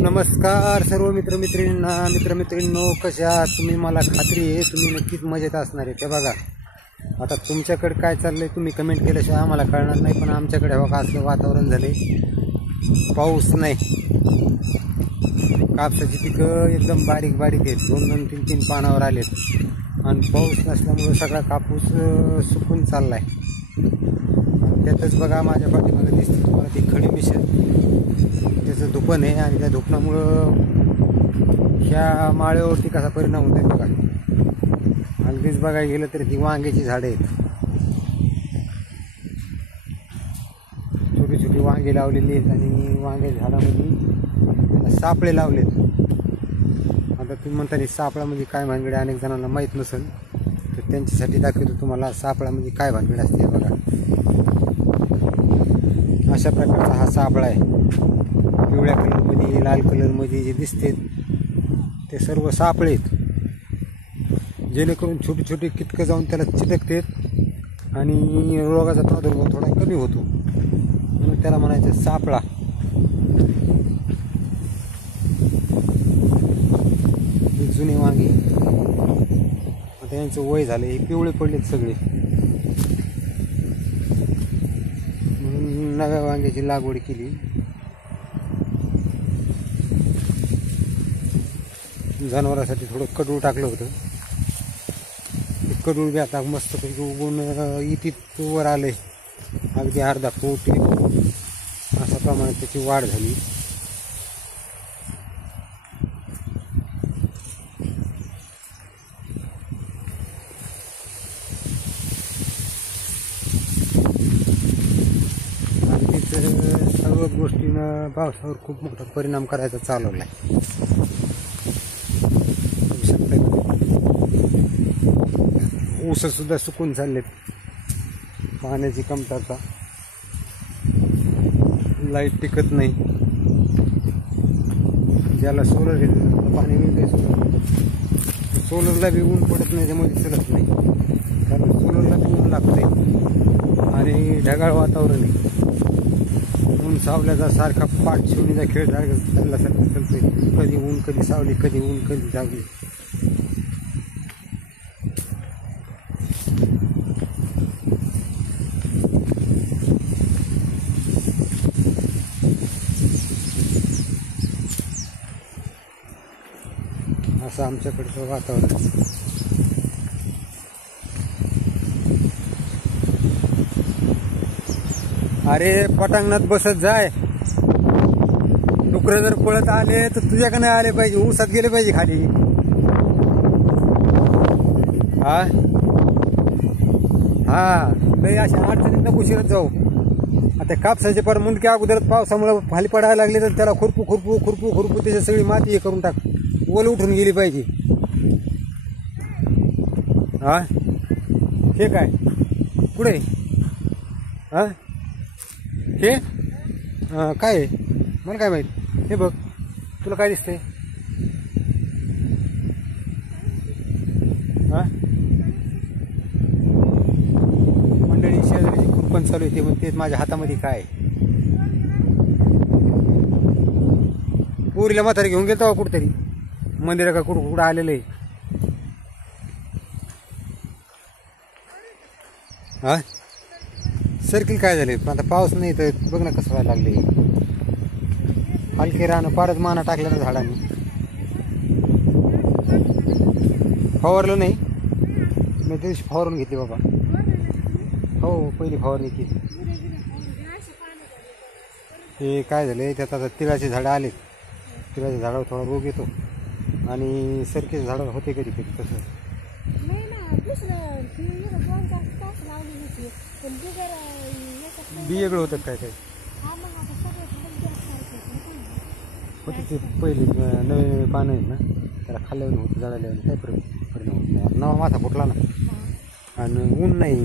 नमस्कार सर्व मित्रमैत्रिणींनो, कशा आहात तुम्ही? मला खात्री आहे तुम्ही नक्कीच मजेत असणार आहे. ते बघा आता तुमच्याकडे काय चाललंय तुम्ही कमेंट केल्याशिवाय आम्हाला कळणार नाही. पण आमच्याकडे बघा असलं वातावरण झाले, पाऊस नाही. कापसाची पिकं एकदम बारीक आहेत, 2-2, 3-3 पानावर आलेत आणि पाऊस नसल्यामुळे सगळा कापूस सुकून चाललाय. त्यातच बघा माझ्या पाठीमागे दिसते तुम्हाला ती खडी मिशन, त्याचं धुपण आहे आणि त्या धुपणामुळं ह्या माळ्यावरती कसा परिणाम होतोय बघा. अगदीच बघायला गेलं तर ती वांग्याची झाडं आहेत, छोटी छोटी वांगे लावलेली आहेत आणि वांग्याच्या झाडामध्ये सापळे लावलेत. आता तुम्ही म्हणता सापळा म्हणजे काय भानगड, अनेक जणांना माहीत नसेल तर त्यांच्यासाठी दाखवतो तुम्हाला सापळा म्हणजे काय भानगड असते. बघा अशा प्रकारचा हा सापळा आहे. पिवळ्या कलरमध्ये, लाल कलरमध्ये जे दिसते ते सर्व सापळे आहेत, जेणेकरून छोटी छोटी कीटकं जाऊन त्याला चिटकतात आणि रोगाचा प्रादुर्भाव थोडा कमी होतो, म्हणून त्याला म्हणायचं सापळा. जुने वांगे आता यांचं वय झालं, हे पिवळे पडलेत सगळे, म्हणून नव्या वांग्याची लागवड केली. जनावरांसाठी थोडं कडूळ टाकलं होतं, ते कडूळ बी आता मस्तपैकी उगवून इथीत वर आले, अगदी अर्धा फूट अशा प्रमाणात त्याची वाढ झाली. सर्वच गोष्टीनं पावसावर खूप मोठा परिणाम करायचा चालवला आहे. ऊस सुद्धा सुकून चाललेत, पाण्याची कमतरता, लाईट टिकत नाही. ज्याला सोलर घेतलं पाणी मिळते, सोलरला बी ऊन पडत नाही, त्यामुळे चलत नाही, कारण सोलरला बी ऊन लागते आणि ढगाळ वातावरण आहे. ऊन सावल्याचा सारखा पाठ शिवणीचा खेळ चालल्यासारखं चालतोय, कधी ऊन कधी सावली, कधी ऊन कधी सावली. असं आमच्याकडचं वातावरण. अरे पटांगणात बसत जाय, डुकरं जर पळत आले तर तुझ्याकडे आले पाहिजे, ऊसात गेले पाहिजे खाली. हा लई अशा अडचणीत नको शिरत जाऊ. आता कापसाचे पर मुंडके अगोदर पावसामुळे खाली पडायला लागले तर त्याला खुरपू त्याची सगळी माती हे करून टाक, ओल उठून गेली पाहिजे. हा हे काय पुढे हा हे काय आहे मला काय माहित. हे बघ तुला काय दिसतंय? हा मंडळी शेजारीची खुरपण चालू आहे, ते म्हणते माझ्या हातामध्ये काय. पोरीला म्हातारी घेऊन गेलो कुठतरी मंदिरा का कुठं आलेलं आहे. हा सर्किल काय झाले, आता पाऊस नाही तर बघ ना कसं व्हायला लागले. हलके राहणं पारच माना टाकलं ना झाडांनी. फवारलं नाही मी त्या दिवशी, फवारून घेतली बाबा. हो पहिली फवारणी केली. ते काय झाले त्यात आता तिळाचे झाडं आले, तिळाच्या झाडावर थोडा रोग येतो आणि सरकीच्या झाडावर होते कधी कधी तसं. बी वेगळं होतं काय काय होते, ते पहिले नवे पानं आहेत ना त्याला खाल्ल्यावर होतं, झाडाल्यावर काय परिणाम होत नाही. नवा माथा फुटला ना आणि ऊन नाही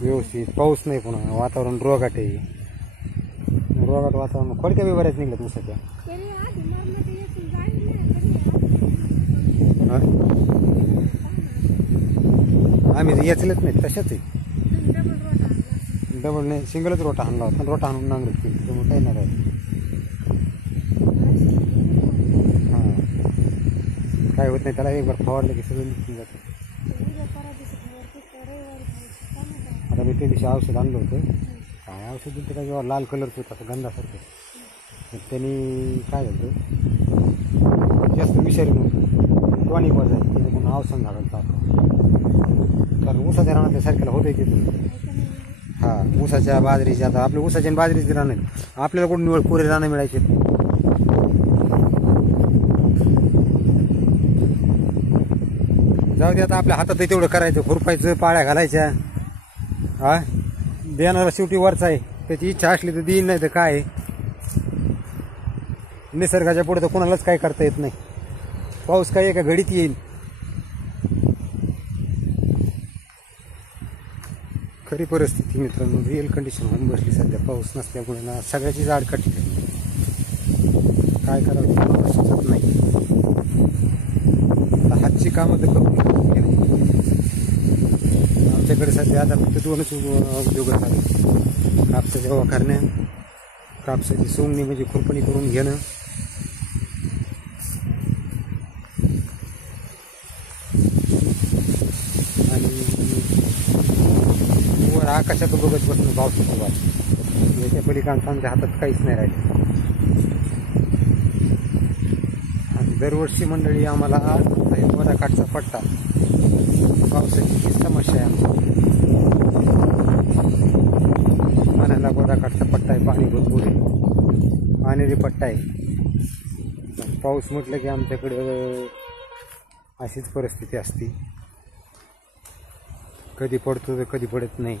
व्यवस्थित, पाऊस नाही, पुन्हा वातावरण रोगाट आहे. रोगाट वातावरण खोडक्या बी बऱ्याच निघल्यात ना सध्या. आम्ही याचलच नाही तशाच आहे, डबल नाही सिंगलच रोटा हाणला होता, रोटा हाणून नांगरत केली, त्यामुळे काही ना काय. काय होत नाही त्याला, एक बार फवारलं की सगळं निघून जातं. आता मी त्या दिवशी औषध आणलं होतं, काय औषध दिलं काय जेव्हा लाल कलरचं होतं असं गंधासारखं, तर त्यांनी काय झालं जास्त विषारी नव्हतं, टॉनिक वर जायचं त्याचं म्हणून अवसान झालं चालतं. कारण ऊसाच्या रानातल्या सारख्याला होतं तिथून. हां, ऊसाच्या बाजरीच्या, आता आपल्या ऊसाच्या बाजरीची रानं आपल्याला कुठं निवड कोरे रानं मिळायचे. जाऊ दे, आता आपल्या हातात तेवढं करायचं, खुरपायचं, पाळ्या घालायच्या. हा, देणारा शेवटी वरचा आहे, त्याची इच्छा असली तर देईन, नाही तर काय. निसर्गाच्या पुढे तर कोणालाच काय करता येत नाही. पाऊस काय एका घडीत येईल. खरी परिस्थिती मित्रांनो, रिअल कंडिशन होऊन बसली सध्या. पाऊस नसल्यामुळे ना सगळ्याची जाड कटली, काय करावं मला सुचत नाही. हातची कामं तर करून आमच्याकडे सध्या आता फक्त 2च उद्योग चालू. कापसाच्या वखारण्या, कापसाची सोंगणी म्हणजे खुरपणी करून घेणं, आणि वर आकाशात बघत बसणं पावसाची वाट. याच्या पलीकडे आमच्या हातात काहीच नाही राहिलं. आणि दरवर्षी मंडळी आम्हाला गोदाकाठचा पट्टा, पावसाची समस्या आहे आमची. पाण्याला गोदाकाठचा पट्टा आहे, पाणी भरपूर आहे, पाणेरी पट्टा आहे. पाऊस म्हटलं की आमच्याकडं अशीच परिस्थिती असते, कधी पडतो तर कधी पडत नाही.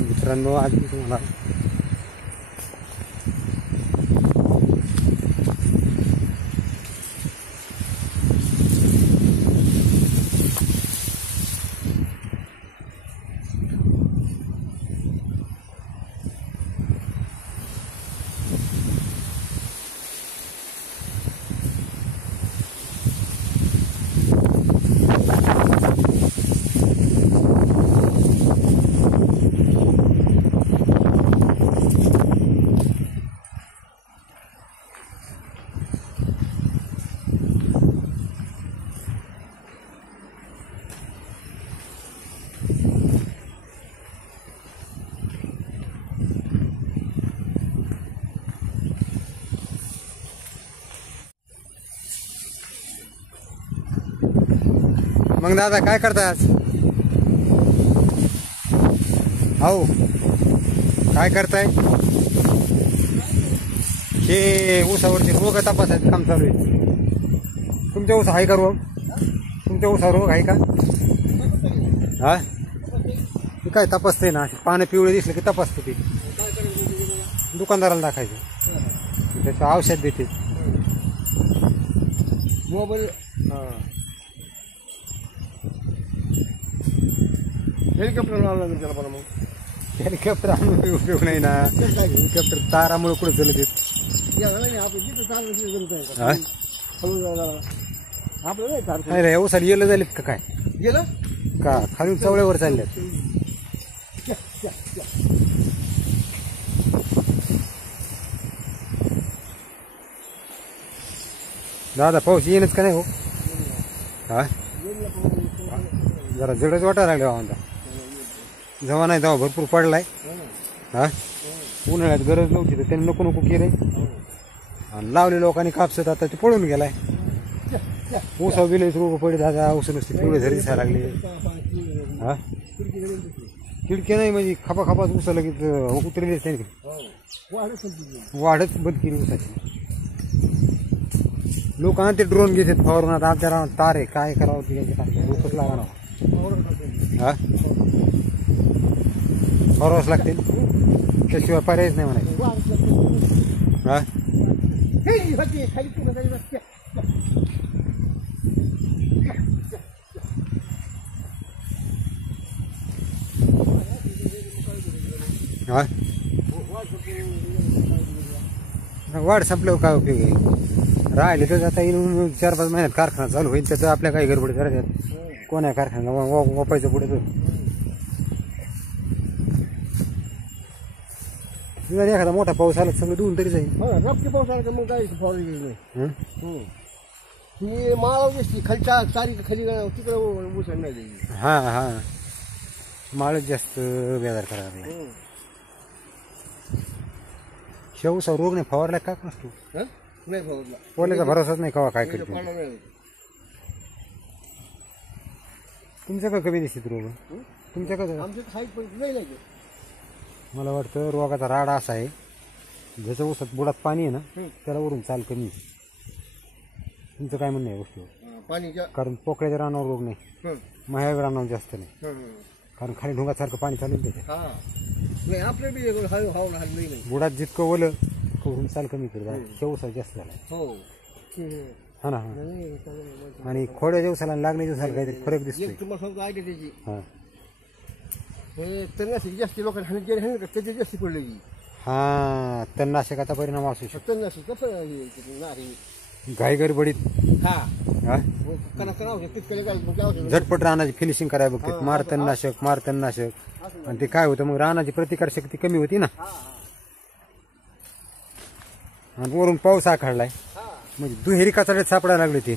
मित्रांनो, आज मी तुम्हाला मग दादा काय करताय आज? हो, काय करताय? हे ऊसावरचे रोग तपासायचं काम चालू आहे. तुमच्या ऊस आहे का रोग? तुमच्या ऊसा रोग आहे का? हा, काय तपासते ना, पानं पिवळे दिसले की तपासते. ते दुकानदाराला दाखायचं, त्याचं औषध देते. मोबाईल हेलिकॉप्टर लावला त्याला पण. मग हेलिकॉप्टर आणून उपयोग नाही ना, हेलिकॉप्टर तारामुळे कुठे चलत येत. आपल्याला ऊसाला येलं झालेत का काय? गेलं का खालून चवळ्यावर चालल्यात? दादा पाऊस येईनच का नाही? हो, हा, जरा जडच वाटायला लागले बाबा. जेव्हा नाही तेव्हा भरपूर पडलाय. हा, उन्हाळ्यात गरज नव्हती तर त्यांनी नको नको केले, आणि लावले लोकांनी कापसत, आता ते पळून गेलाय. ऊसा गेले रोग पडे दादा, ऊस नसते पिवळे झरी दिसायला लागले. हा, खिडकी नाही म्हणजे खपा खपाच ऊसा लगेच उतरले त्यांनी, वाढच बंद केली ऊसाची. लोकांना ते ड्रोन घेतात फवारून. आता आमच्या रानात तार आहे, काय करावं ते रोपच लागा ना. हा, फवारावंच लागते, त्याशिवाय पर्यायच नाही म्हणायचं. हा, हा वाढ संपल्यावर काय उपयोग आहे राहिले तर आता येऊन 4-5 महिन्यात कारखाना चालू होईल त्याचं आपल्या काही गडबड करायच्यात कोण आहे कारखाना वापायचं पुढे तर जर एखादा मोठा पाऊस आला सगळं धुवून तरी जाईल हो ना रपके पाऊस आला का मग काय फवारणी गरज नाही ही माळावर दिसती खालच्या सारी खाली तिकडे उसळ नाही जाईल हा हा माळच जास्त बेजार करायला शेवसा रोग नाही फवारला का नसतो नाही फवारला पोल्याचा भरोसाच नाही कवा काय करतो नाही तुमच्याकडे कमी दिसत रोग तुमच्याकडे आमच्या हाईट पण नाही लागेल मला वाटतं रोगाचा राडा असा आहे ज्याच्या ऊसात बुडात पाणी आहे ना त्याला वरून चाल कमी तुमचं काय म्हणणं आहे गोष्टीवर पाणीच्या कारण पोकळ्याच्या रानावर रोग नाही महाग रानावर जास्त नाही कारण खाली ढोंगासारखं पाणी चालू त्याच्यात हा नाही आपल्या बी हवा नाही बुडात जितकं ओलं वरून चाल कमी करत शेवसा जास्त झाला हो हा ना हा आणि खोड्या दिवसाला लागल्या दिवसाला काहीतरी फरक दिसतो तुम्हाला सांगतो ऐका त्याची हा हे तणनाशक जास्त लोकांना हानी गेले हानी त्याची जास्त पडले की हा तणनाशकाचा परिणाम असू शकतो तणनाशक कसं नाही घाई गडबडीत हा हा कणा कणा औषध तितकं काय झटपट रानाची फिनिशिंग करायला बघतात मार तणनाशक आणि ते काय होतं मग रानाची प्रतिकार शक्ती कमी होती ना आणि वरून पाऊस आखडलाय म्हणजे दुहेरी कचाड्यात सापडायला लागले ते